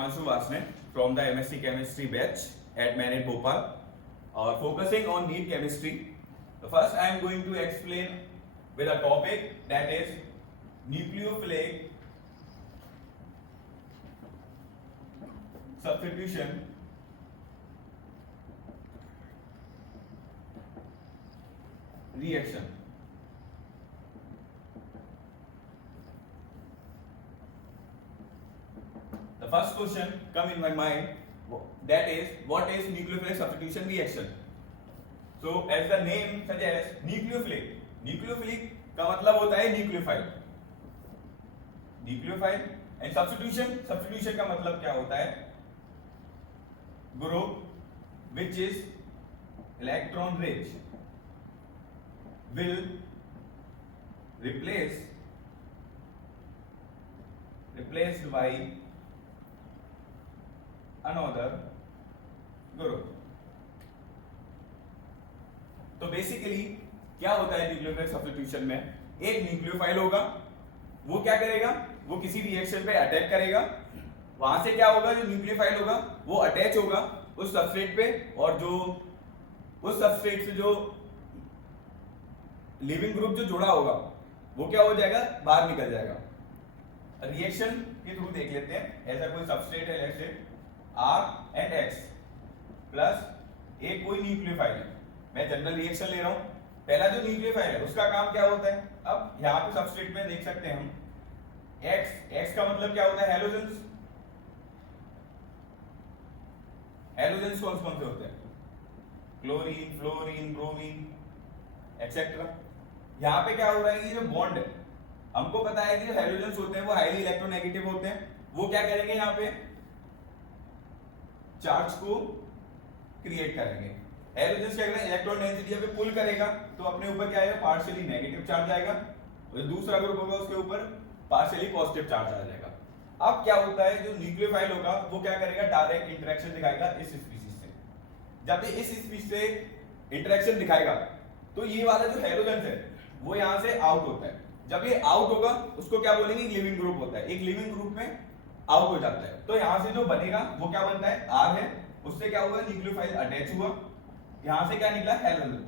Anshu Vasne from the MSc Chemistry batch at Manet Bhopal, focusing on neat chemistry. First, I am going to explain with a topic that is nucleophilic substitution reaction. The first question come in my mind, that is, what is nucleophilic substitution reaction? So as the name suggests, nucleophilic का मतलब होता है nucleophile and substitution का मतलब क्या होता है? Group which is electron rich will replaced by another group. तो बेसिकली क्या होता है न्यूक्लियोफाइल सब्स्टिट्यूशन में? एक न्यूक्लियोफाइल होगा, वो क्या करेगा? वो किसी रिएक्शन पे अटैक करेगा, वहां से क्या होगा? जो न्यूक्लियोफाइल होगा वो अटैच होगा उस सबस्ट्रेट पे, और जो उस सबस्ट्रेट से जो लिविंग ग्रुप जो जुड़ा होगा वो क्या हो जाएगा? बाहर निकल जाएगा। रिएक्शन के थ्रू देख लेते हैं। ऐसा कोई सबस्ट्रेट है, let's say R and X plus एक कोई न्यूक्लियोफाइल है। मैं जनरल रिएक्शन ले रहा हूं। पहला जो न्यूक्लियोफाइल है उसका काम क्या होता है? अब यहां पे सबस्ट्रेट में देख सकते हैं हम X का मतलब क्या होता है? हैलोजेंस कौन कौन से होते हैं? Chlorine, fluorine, bromine etcetera. यहां पे क्या हो रहा है? ये जो बॉन्ड है, हमको पता है कि जो हैलोजेंस होते हैं वो हाईली इलेक्ट्रोनेगेटिव होते हैं। वो क्या करेंगे? यहां पे चार्ज को क्रिएट करेंगे। हैलोजेंस क्या करेंगे? इलेक्ट्रॉन डेंसिटी पे पुल करेगा तो अपने ऊपर क्या आएगा? पार्शियली नेगेटिव चार्ज आएगा, और दूसरा ग्रुप होगा उसके ऊपर पार्शियली पॉजिटिव चार्ज आ जाएगा। अब क्या होता है? जो न्यूक्लियोफाइल होगा वो क्या करेगा? डायरेक्ट इंटरेक्शन दिखाएगा इस स्पीशीज से। जब ये इस स्पीशीज से इंटरेक्शन दिखाएगा तो ये वाला जो हैलोजेंस है वो यहां से आउट होता है। जब ये आउट होगा उसको क्या बोलेंगे? लिविंग ग्रुप होता है। एक लिविंग ग्रुप में आउट हो जाता है तो यहां से जो बनेगा वो क्या बनता है? R है, उससे क्या हुआ? न्यूक्लियोफाइल अटैच हुआ, यहां से क्या निकला? हैलोजन,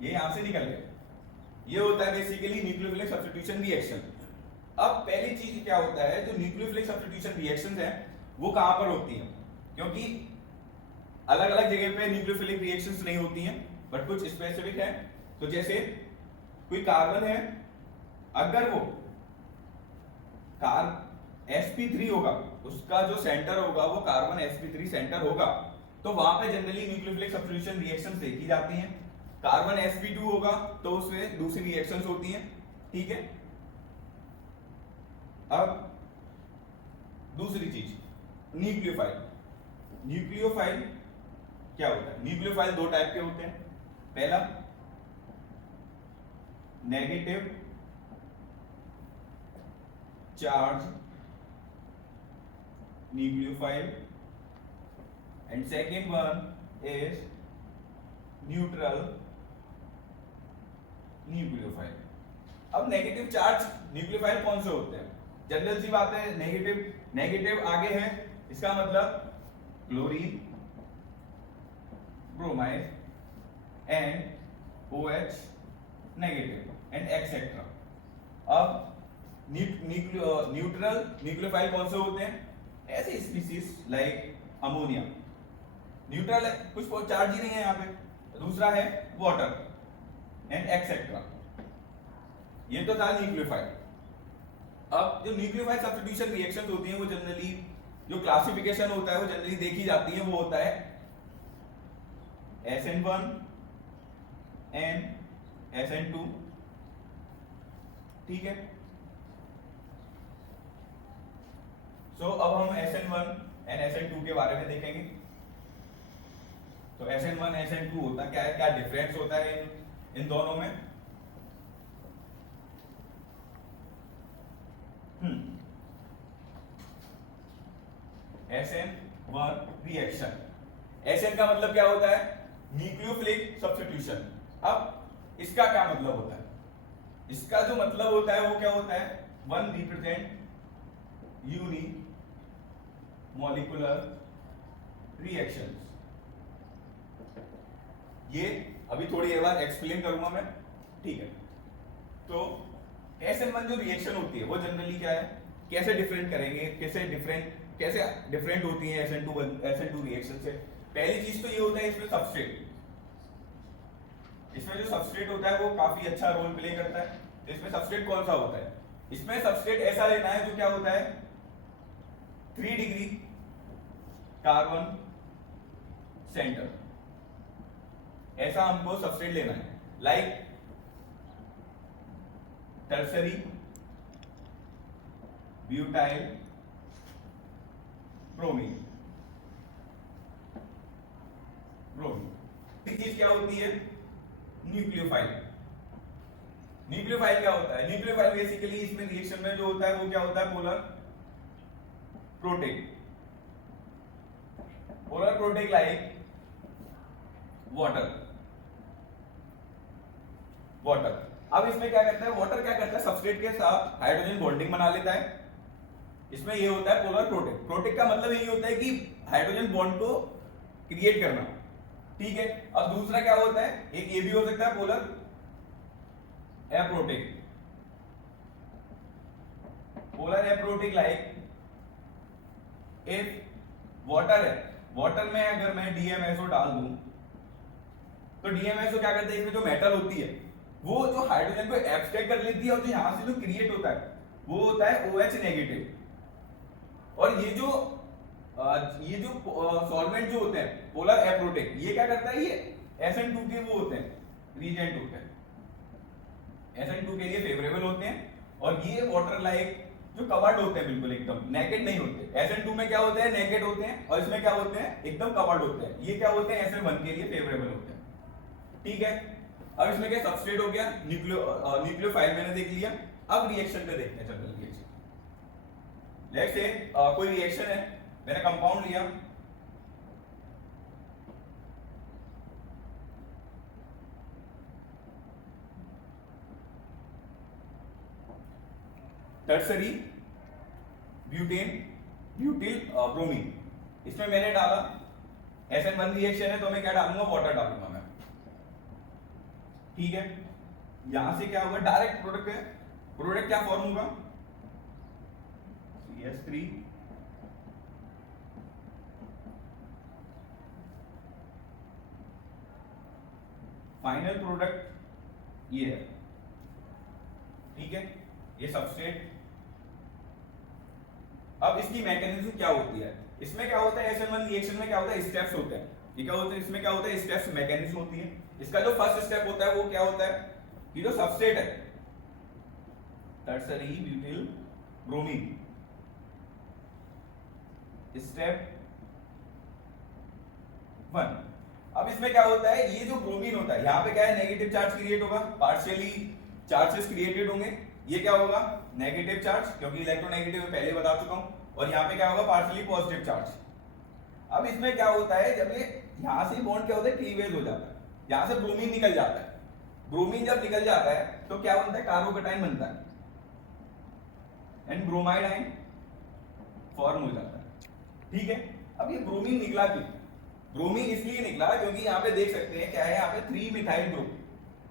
ये यहां से निकल गया। ये होता है बेसिकली न्यूक्लियोफिलिक सब्स्टिट्यूशन रिएक्शन। अब पहली चीज क्या होता है? जो न्यूक्लियोफिलिक सब्स्टिट्यूशन रिएक्शंस हैं वो कहां पर होती हैं? क्योंकि अलग अलग जगह पे न्यूक्लियोफिलिक रिएक्शंस नहीं होती हैं, बट कुछ स्पेसिफिक है। तो जैसे कोई कार्बन है, अगर वो sp3 होगा, उसका जो सेंटर होगा वो कार्बन sp3 सेंटर होगा, तो वहां पे जनरली न्यूक्लियोफिलिक सब्स्टिट्यूशन रिएक्शंस देखी जाती हैं। कार्बन sp2 होगा तो उसमें दूसरी रिएक्शंस होती हैं, ठीक है। अब दूसरी चीज, न्यूक्लियोफाइल क्या होता है? न्यूक्लियोफाइल दो टाइप के होते हैं। पहला negative charge nucleophile and second one is neutral nucleophile. अब नेगेटिव चार्ज न्यूक्लियोफाइल कौन से होते हैं? जनरल सी बात है, नेगेटिव आगे है, इसका मतलब chlorine, bromide and OH negative and etcetera. अब न्यूट्रल न्यूक्लियोफाइल कौन से होते हैं? ऐसे स्पीशीज लाइक अमोनिया, न्यूट्रल है, कुछ चार्ज ही नहीं है यहाँ पे। दूसरा है वाटर एंड एक्सेट्रा। ये तो था न्यूक्लियोफाइल। अब जो न्यूक्लियोफाइल सब्स्टिट्यूशन रिएक्शंस होती हैं वो जनरली जो क्लासिफिकेशन होता है वो जनरली देखी जाती है, वो होता है SN1 एंड SN2, ठीक है। सो अब हम SN1 एंड SN2 के बारे में देखेंगे। तो SN1 SN2 होता क्या है, क्या डिफरेंस होता है इन दोनों में? SN1 रिएक्शन, SN का मतलब क्या होता है? Nucleophilic substitution. अब इसका क्या मतलब होता है? इसका जो मतलब होता है वो क्या होता है, one represent unique molecular reactions. ये अभी थोड़ी देर बाद एक्सप्लेन करूंगा मैं, ठीक है। तो SN1 जो रिएक्शन होती है वो जनरली क्या है, कैसे डिफरेंट करेंगे, कैसे डिफरेंट होती है SN2 रिएक्शन से। पहली चीज तो ये होता है इसमें सबस्ट्रेट, इसमें जो सबस्ट्रेट होता है वो काफी अच्छा रोल प्ले करता है। तो इसमें सबस्ट्रेट कौन सा होता है, इसमें सबस्ट्रेट ऐसा लेना है जो क्या होता है 3 डिग्री कार्बन सेंटर, ऐसा हमको सबस्ट्रेट लेना है। Like tertiary butyl bromine. चीज क्या होती है, न्यूक्लियोफाइल। न्यूक्लियोफाइल क्या होता है, न्यूक्लियोफाइल बेसिकली इसमें रिएक्शन में जो होता है वो क्या होता है, पोलर प्रोटेक्ट लाइक वाटर। अब इसमें क्या करता है, वाटर क्या करता है, सबस्ट्रेट के साथ हाइड्रोजन बॉन्डिंग बना लेता है। इसमें ये होता है पोलर प्रोटेक्ट का मतलब यही होता है कि हाइड्रोजन बॉन्ड को क्रिएट करना, ठीक है। अब दूसरा क्या होता है, एक ये भी हो सकता है polar aprotic like if water है, वाटर में अगर मैं DMSO डाल दूं तो DMSO क्या करता है, इसमें जो मेटल होती है वो जो हाइड्रोजन को एब्स्ट्रैक्ट कर लेती है और जो यहां से जो क्रिएट होता है वो होता है OH नेगेटिव। और ये जो सॉल्वेंट जो होते हैं पोलर एप्रोटिक, ये क्या करता है, ये SN2 के वो होते हैं, रीजेंट होते हैं, SN2 के लिए फेवरेबल होते हैं। और ये वाटर लाइक जो कवर्ड होते हैं, बिल्कुल एकदम नेकेड नहीं होते। SN2 में क्या होते हैं, नेकेड होते हैं, और इसमें क्या होते हैं, एकदम कवर्ड होते हैं। ये क्या होते हैं, SN1 के लिए फेवरेबल होते हैं, ठीक है। अब इसमें क्या सबस्ट्रेट हो गया, न्यूक्लियोफाइल मैंने देख लिया। अब रिएक्शन पे देखते हैं, जनरल रिएक्शन। लेट्स से कोई रिएक्शन है, मैंने कंपाउंड लिया, टर्सरी ब्यूटिल ब्रोमीन। इसमें मैंने डाला SN1 रिएक्शन है तो मैं क्या डालूंगा, वाटर डालूंगा मैं, ठीक है। यहां से क्या होगा, डायरेक्ट प्रोडक्ट क्या फॉर्म होगा, CH3 फाइनल प्रोडक्ट ये है, ठीक है, ये सबस्ट्रेट। अब इसकी मैकेनिज्म क्या होती है, इसमें क्या होता है, SN1 रिएक्शन में क्या होता है, स्टेप्स होते हैं। ये क्या होता है, इसमें क्या होता है, स्टेप्स मैकेनिज्म होती है। इसका जो फर्स्ट स्टेप होता है वो क्या होता है कि जो सबस्ट्रेट है टर्सरी ब्यूटिल ब्रोमीन, स्टेप 1। अब इसमें क्या होता है, ये जो ब्रोमीन होता है यहाँ पे क्या है, नेगेटिव चार्ज क्रिएट होगा, पार्शियली चार्जेस क्रिएटेड होंगे। ये क्या होगा, नेगेटिव चार्ज, क्योंकि इलेक्ट्रोनेगेटिव पहले बता चुका हूं। और यहाँ पे क्या होगा, पार्शियली पॉजिटिव चार्ज। अब इसमें क्या होता है, जब ये यहां से बॉन्ड क्या होता है, क्लीवेज हो जाता है, यहां से ब्रोमीन निकल जाता है। ब्रोमीन जब निकल जाता है तो क्या बनता है, कार्बोकैटायन बनता है एंड ब्रोमाइड आयन फॉर्म हो जाता है, ठीक है। अब ये ब्रोमीन निकला क्यों, ब्रोमीन इसलिए निकला क्योंकि यहाँ पे देख सकते हैं क्या है, यहाँ पे 3 मिथाइल ग्रुप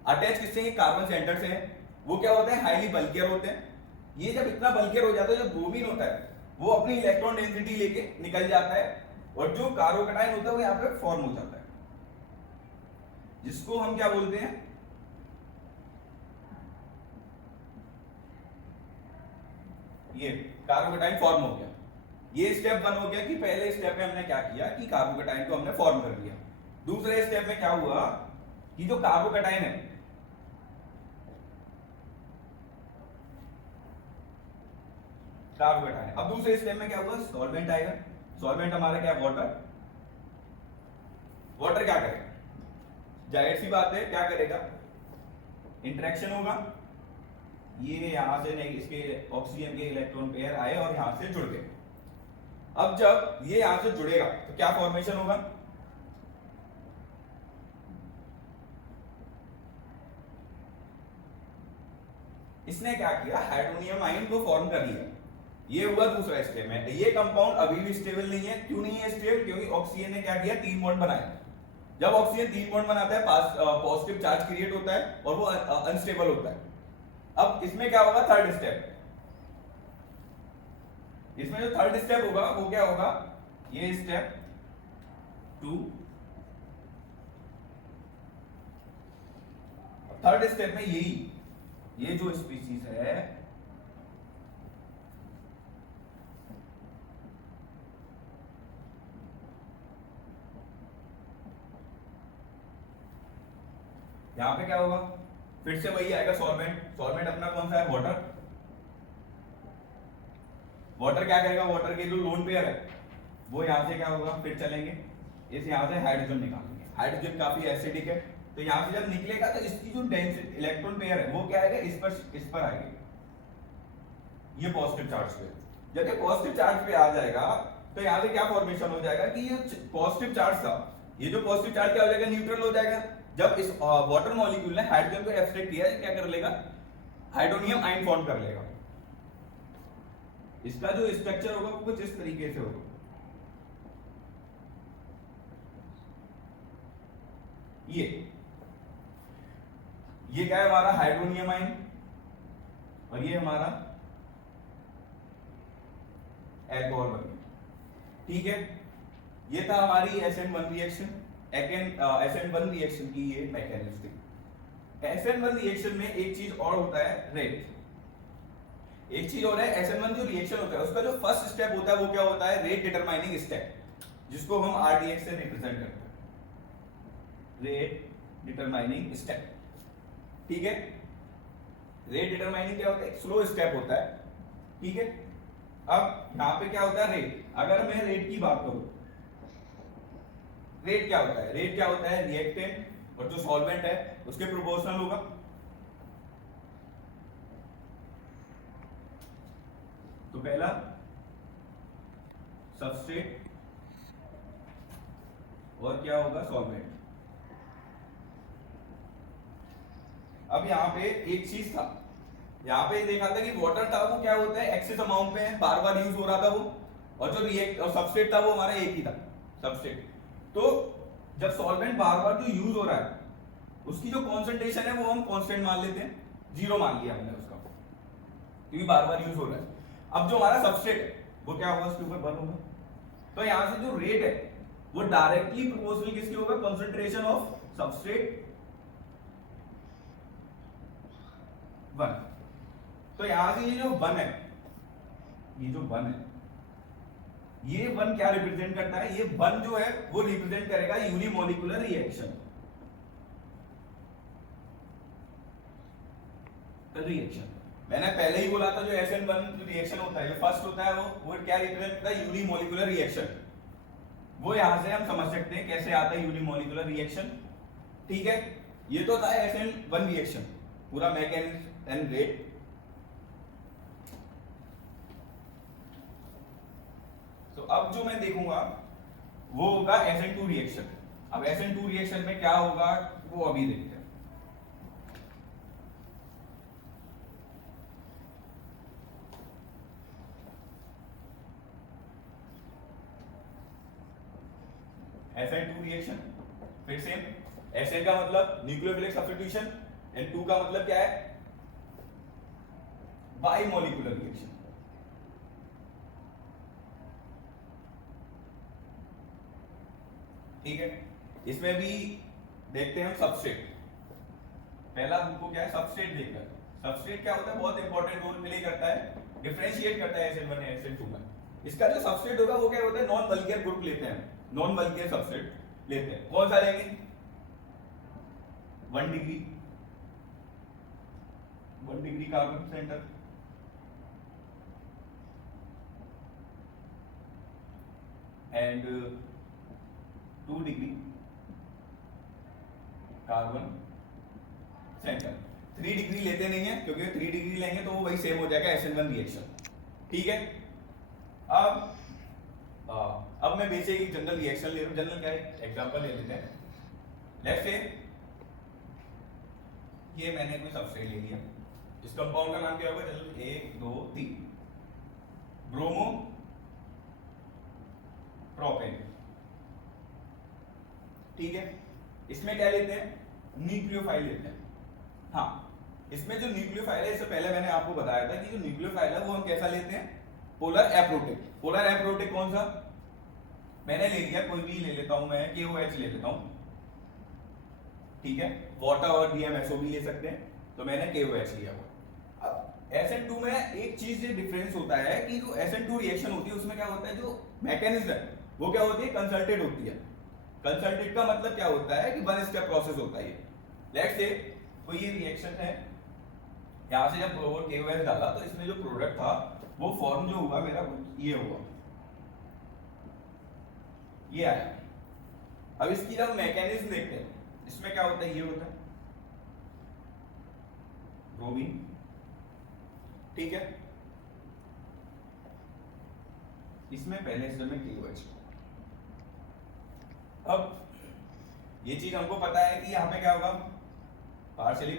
अटैच किससे हैं, कार्बन सेंटर से है। वो क्या होते हैं, हाईली बल्कियर होते हैं। ये जब इतना बल्कियर हो जाता है, जो ब्रोमीन होता है वो अपनी इलेक्ट्रॉन डेंसिटी लेके निकल जाता है, और जो कार्बोकैटायन होता है वो यहाँ पे फॉर्म हो जाता है, जिसको हम क्या बोलते हैं, ये कार्बोकैटायन फॉर्म हो गया। ये स्टेप 1 हो गया कि पहले स्टेप में हमने क्या किया कि कार्बोकैटायन को हमने फॉर्म कर लिया। दूसरे स्टेप में क्या हुआ कि जो कार्बोकैटायन है, कार्बोकैटायन, अब दूसरे स्टेप में क्या हुआ, सॉल्वेंट आएगा। सॉल्वेंट हमारा क्या, वाटर। वाटर क्या करेगा, जाहिर सी बात है क्या करेगा, इंटरेक्शन होगा। ये यहां से नहीं, इसके ऑक्सीजन के इलेक्ट्रॉन पेयर आए और यहां से जुड़ गए। अब जब ये यहां से जुड़ेगा तो क्या फॉर्मेशन होगा, इसने क्या किया, हाइड्रोनियम आयन को फॉर्म कर लिया। ये हुआ दूसरा स्टेप में। ये कंपाउंड अभी भी स्टेबल नहीं है। क्यों नहीं है स्टेबल? क्योंकि ऑक्सीजन ने क्या किया, 3 बॉन्ड बनाए। जब ऑक्सीजन 3 बॉन्ड बनाता है पॉजिटिव चार्ज क्रिएट होता है और वो अनस्टेबल होता है। अब इसमें क्या होगा, थर्ड स्टेप, इसमें जो थर्ड स्टेप होगा वो क्या होगा, ये स्टेप 2। थर्ड स्टेप में यही, ये जो स्पीशीज है यहां पे क्या होगा, फिर से वही आएगा सॉल्वेंट। सॉल्वेंट अपना कौन सा है, वाटर। वाटर क्या करेगा, वाटर के जो लोन पेयर है वो यहां से क्या होगा, फिर चलेंगे इस यहां से हाइड्रोजन निकालेंगे। हाइड्रोजन काफी एसिडिक है, तो यहां से जब निकलेगा तो इसकी जो डेंसिटी इलेक्ट्रॉन पेयर है वो क्या आएगा, इस पर आएगा, ये पॉजिटिव चार्ज पे। जब ये पॉजिटिव चार्ज पे आ जाएगा तो यहां से क्या फॉर्मेशन हो जाएगा कि ये पॉजिटिव चार्ज था, ये जो पॉजिटिव चार्ज क्या हो जाएगा, न्यूट्रल हो जाएगा। जब इस वाटर मॉलिक्यूल ने हाइड्रोजन को एब्स्ट्रैक्ट किया, क्या कर लेगा, हाइड्रोनियम आयन फॉर्म कर लेगा। इसका जो स्ट्रक्चर होगा वो कुछ इस तरीके से होगा। ये क्या है हमारा हाइड्रोनियम आयन, और ये हमारा अल्कोहल बन गया। ठीक है, ये था हमारी SN1 रिएक्शन। SN1 रिएक्शन की ये मैकेनिज्म थी। SN1 रिएक्शन में एक चीज और होता है, रेट। एक चीज और है, SN1 जो रिएक्शन होता है उसका जो फर्स्ट स्टेप होता है वो क्या होता है, रेट डिटरमाइनिंग स्टेप, जिसको हम RDX से रिप्रेजेंट करते हैं, रेट डिटरमाइनिंग स्टेप। ठीक है, रेट डिटरमाइनिंग क्या होता है, एक स्लो स्टेप होता है। ठीक है, अब यहां पे क्या होता है, रेट। अगर मैं रेट की बात करूं, रेट क्या होता है, रेट क्या होता है, रिएक्टेंट और जो सॉल्वेंट है उसके प्रोपोर्शनल होगा। तो पहला सबस्ट्रेट और क्या होगा, सॉल्वेंट। अब यहाँ पे एक चीज था, यहाँ पे देखा था कि वाटर था वो क्या होता है, एक्सेस अमाउंट में बार बार यूज हो रहा था वो, और जो रिएक्ट और सबस्ट्रेट था वो हमारा एक ही था, सबस्ट्रेट। तो जब सॉल्वेंट बार बार जो यूज हो रहा है उसकी जो कॉन्सेंट्रेशन है वो हम कांस्टेंट मान लेते हैं, 0 मान लिया हमने उसका, क्योंकि बार बार यूज हो रहा है। अब जो हमारा सबस्ट्रेट है वो क्या होगा, उसके ऊपर 1 होगा। तो यहां से जो रेट है वो डायरेक्टली प्रोपोर्शनल किसके होगा, कंसंट्रेशन ऑफ सबस्ट्रेट 1। तो यहां से ये जो 1 है, ये जो 1 है, ये 1 क्या रिप्रेजेंट करता है, ये 1 जो है वो रिप्रेजेंट करेगा यूनिमोलिकुलर रिएक्शन। मैंने पहले ही बोला था जो SN1 जो रिएक्शन होता है, जो फर्स्ट होता है वो क्या रिप्रेजेंट करता है, यूनिमोलिकुलर रिएक्शन। वो यहां से हम समझ सकते हैं कैसे आता है यूनिमोलिकुलर रिएक्शन। ठीक है, ये तो था SN1 रिएक्शन, पूरा मैकेनिज्म एंड रेट। तो अब जो मैं देखूंगा वो होगा SN2 रिएक्शन। अब SN2 रिएक्शन में क्या होगा वो अभी देखते हैं। SN2 रिएक्शन फिर सेम, SN का मतलब न्यूक्लियोफिलिक सब्स्टिट्यूशन, N2 का मतलब क्या है, बाइमोलिकुलर रिएक्शन। ठीक है, इसमें भी देखते हैं हम सबस्ट्रेट। पहला हमको क्या है, सबस्ट्रेट देखकर, सबस्ट्रेट क्या होता है, बहुत इंपॉर्टेंट रोल प्ले करता है, डिफरेंशिएट करता है SN1 और SN2 में। इसका जो सबस्ट्रेट होगा वो क्या होता है, नॉन वल्गर ग्रुप लेते हैं, नॉन वल्गर सबस्ट्रेट लेते हैं। कौन सा लेंगे, 1 degree, 1 degree carbon centre, and 2 degree carbon centre. 3 degree लेते नहीं है, क्योंकि 3 डिग्री लेंगे तो वो वही सेम हो जाएगा SN1 रिएक्शन। ठीक है, अब मैं बेसिकली जनरल रिएक्शन ले रहा हूं। जनरल क्या है, एग्जांपल ले लेते हैं। लेट्स से ये मैंने कोई सबस्ट्रेट ले लिया, इस कंपाउंड का नाम क्या होगा, जनरल 1 2 3। Bromo propane. ठीक है, इसमें क्या लेते हैं, न्यूक्लियोफाइल लेते हैं। हाँ, इसमें जो न्यूक्लियोफाइल है, इससे पहले मैंने आपको बताया था कि जो न्यूक्लियोफाइल है वो हम कैसा लेते हैं, पोलर एप्रोटिक। पोलर एप्रोटिक कौन सा, मैंने ले लिया, कोई भी ले लेता हूं मैं, KOH ले लेता हूं। ठीक है, वाटर और DMSO भी ले सकते हैं, तो मैंने KOH लिया हुआ। अब SN2 में एक चीज ये डिफरेंस होता है कि जो SN2 रिएक्शन होती है उसमें क्या होता है, जो मैकेनिज्म है वो क्या होती है, कंसल्टेड होती है। कंसल्टेड का मतलब क्या होता है कि वन स्टेप प्रोसेस होता है। लेट्स से कोई ये रिएक्शन है, यहां से जब वो KOH डाला तो इसमें जो प्रोडक्ट था वो फॉर्म जो हुआ मेरा ये हुआ, ये आया। अब इसकी जब मैकेनिज्म देखते हैं, इसमें क्या होता है, ये होता है ब्रोमीन। ठीक है, इसमें पहले से में KOH। अब ये चीज हमको पता है कि यहाँ पे क्या होगा, पार्शियली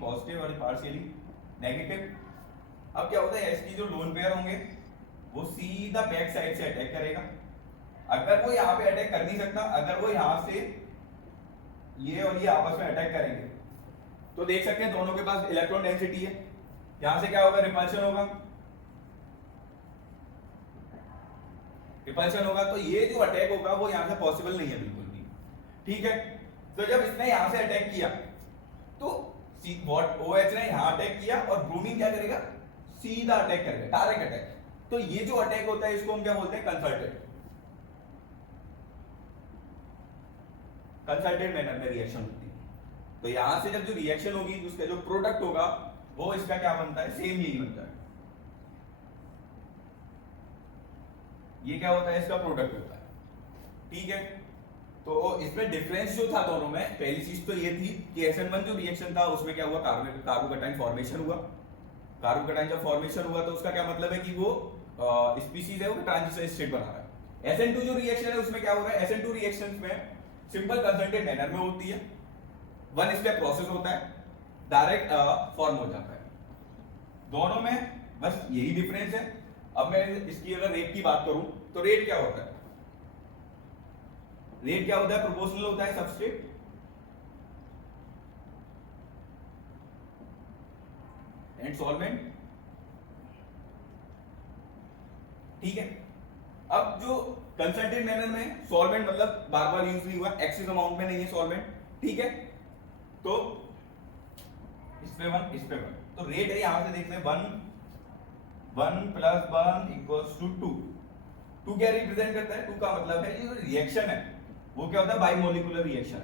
पॉजिटिव और पार्शियली नेगेटिव। अब क्या होता है, इसकी जो लोन पेयर होंगे वो सीधा बैक साइड से अटैक करेगा। अगर वो यहाँ पे अटैक कर नहीं सकता, अगर वो यहाँ से ये और ये आपस में अटैक करेंगे तो देख सकते हैं दोनों के पास इलेक्ट्रॉन डेंसिटी है। यहां से क्या होगा, रिपल्शन होगा, रिपल्शन होगा। तो ये जो अटैक होगा वो यहां से पॉसिबल नहीं है बिल्कुल भी। ठीक है, तो जब इसने यहां से अटैक किया तो OH ने यहां अटैक किया और ब्रोमीन क्या करेगा, सीधा अटैक करेगा, डायरेक्ट अटैक। तो ये जो अटैक होता है इसको हम क्या बोलते हैं, कंसल्टेड मैनर में रिएक्शन होती है। तो यहां से जब जो रिएक्शन होगी, उसका जो प्रोडक्ट होगा वो इसका क्या बनता है, सेम यही बनता है। ये क्या होता है, इसका प्रोडक्ट होता है। ठीक है, तो इसमें डिफरेंस जो था दोनों में, पहली चीज तो ये थी कि SN1 जो रिएक्शन था उसमें क्या हुआ, कार्बोकैटायन फॉर्मेशन हुआ। कार्बोकैटायन जब फॉर्मेशन हुआ तो उसका क्या मतलब है कि वो स्पीशीज है वो ट्रांजिशन स्टेट बना रहा है। SN2 जो रिएक्शन है उसमें क्या हो रहा है, SN2 रिएक्शंस में सिंपल कंसल्टेड मैनर में होती है, वन स्टेप प्रोसेस होता है, डायरेक्ट फॉर्म हो जाता है। दोनों में बस यही डिफरेंस है। अब मैं इसकी अगर रेट की बात करूं तो रेट क्या होता है, रेट क्या होता है, प्रोपोर्शनल होता है सबस्ट्रेट एंड सॉल्वेंट। ठीक है, अब जो कंसल्टेड मैनर में सॉल्वेंट मतलब बार बार यूज नहीं हुआ, एक्सेस अमाउंट में नहीं है सॉल्वेंट। ठीक है, तो इस पे 1 इस पे 1, तो रेट है यहां से देख लें 1 + 1 = 2। 2 क्या रिप्रेजेंट करता है, 2 का मतलब है ये जो रिएक्शन है वो क्या होता है, बाइमोलिकुलर रिएक्शन।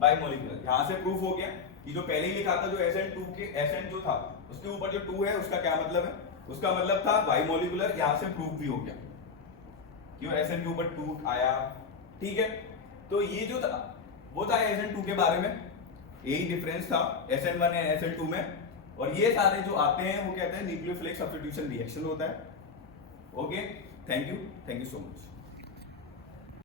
बाइमोलिकुलर यहां से प्रूफ हो गया कि जो पहले ही लिखा था, जो SN2 के SN जो था उसके ऊपर जो 2 है उसका क्या मतलब है, उसका मतलब था बाइमोलिकुलर। यहां से प्रूफ भी हो गया कि SN के ऊपर 2 आया। ठीक है, तो ये जो था वो था SN2 के बारे में, यही डिफरेंस था SN1 और SN2 में। और ये सारे जो आते हैं वो कहते हैं न्यूक्लियोफिलिक सब्स्टिट्यूशन रिएक्शन होता है। Okay, thank you so much.